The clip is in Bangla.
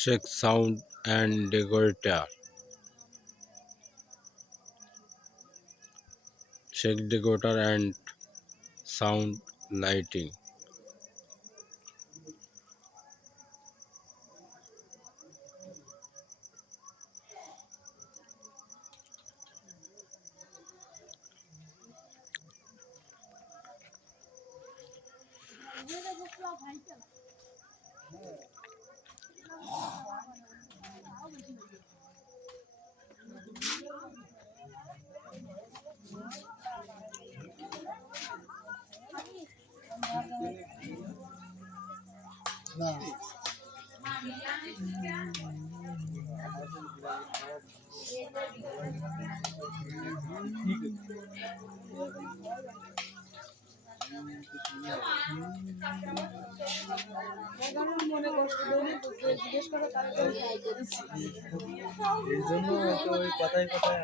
Shake sound and decorator. Shake decorator and sound lighting. মনে কষ্ট জিজ্ঞেস করে তারা এই জন্য হয়তো ওই কথায় কথায়